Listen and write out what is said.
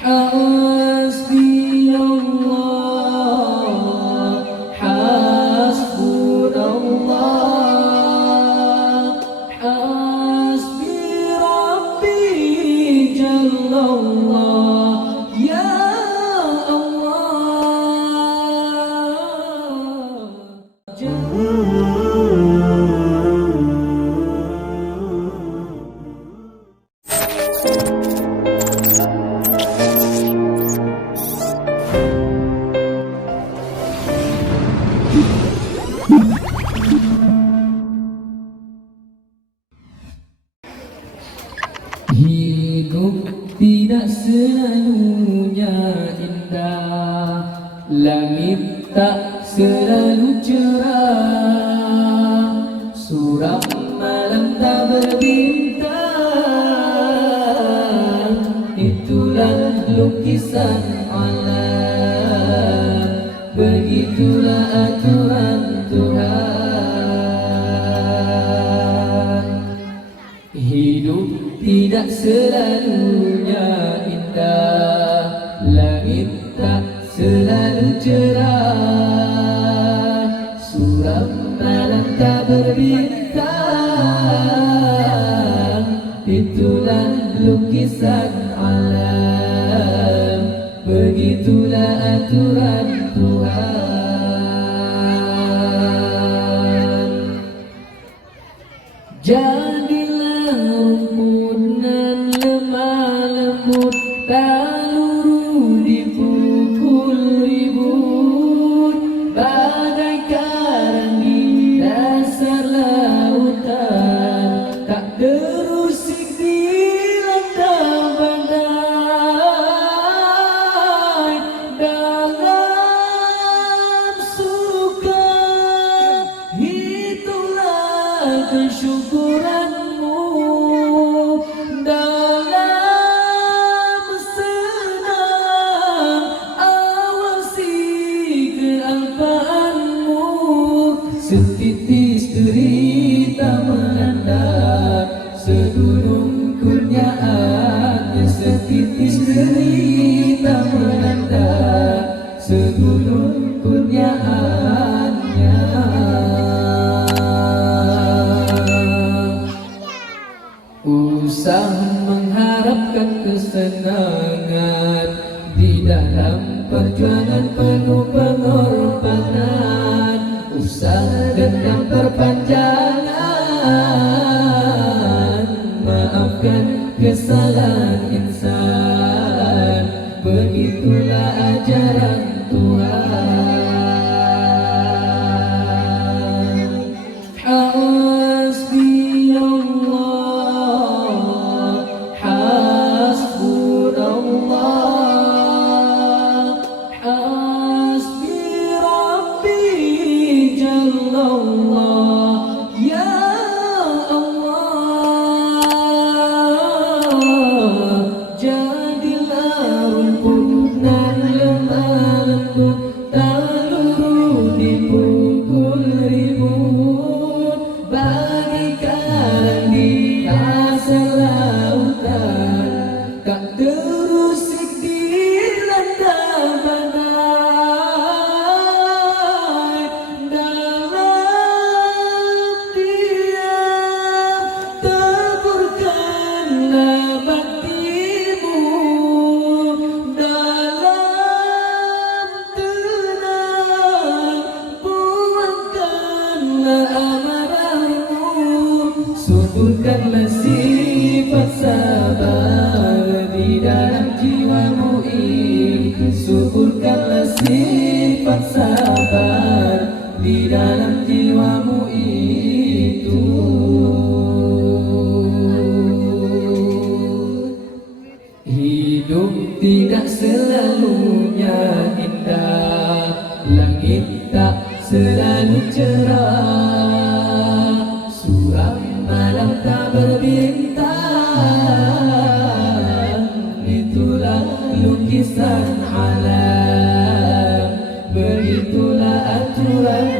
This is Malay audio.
Hasbi Allah, hasbunallah, hasbi Rabbi Jallallah, ya Hidup tidak selalunya indah, langit tak selalu cerah, suram malam tak berbintang, itulah lukisan alam, begitulah aturan Tuhan. Hidup tidak selalunya indah, langit tak selalu cerah, suram malam tak berbintang, itulah lukisan alam, begitulah aturan Tuhan. Jadilah rumput nan lemah lembut, tak luruh dipukul ribut, bagai karang di dasar lautan, tak terusik dilanda badai. Dalam suka itulah kesyukuranmu, dalam senang awasi kealpaanmu. Setitis derita melanda, segunung kurniaannya. Setitis derita melanda, segunung kurniaannya. Usah mengharapkan kesenangan di dalam perjuangan penuh pengorbanan. Usah dendam perpanjangan, maafkan kesalahan insan, begitulah ajaran Tuhan. Hasbi Allah, hasbunallah, hasbi Rabbi Jallallah, ya Allah. Jadilah rumput nan lemah lembut, tak luruh dipukul ribut, bagai karang di dasar lautan, tak terusik dilanda badai. Dalam diam teburkanlah baktimu, dalam tenang buangkanlah amarahmu. Suburkanlah sifat sabar di dalam jiwamu itu. Suburkanlah sifat sabar di dalam jiwamu itu. Hidup tidak selalunya indah, langit tak selalu cerah, suram malam tak berbintang, itulah lukisan alam, begitulah aturan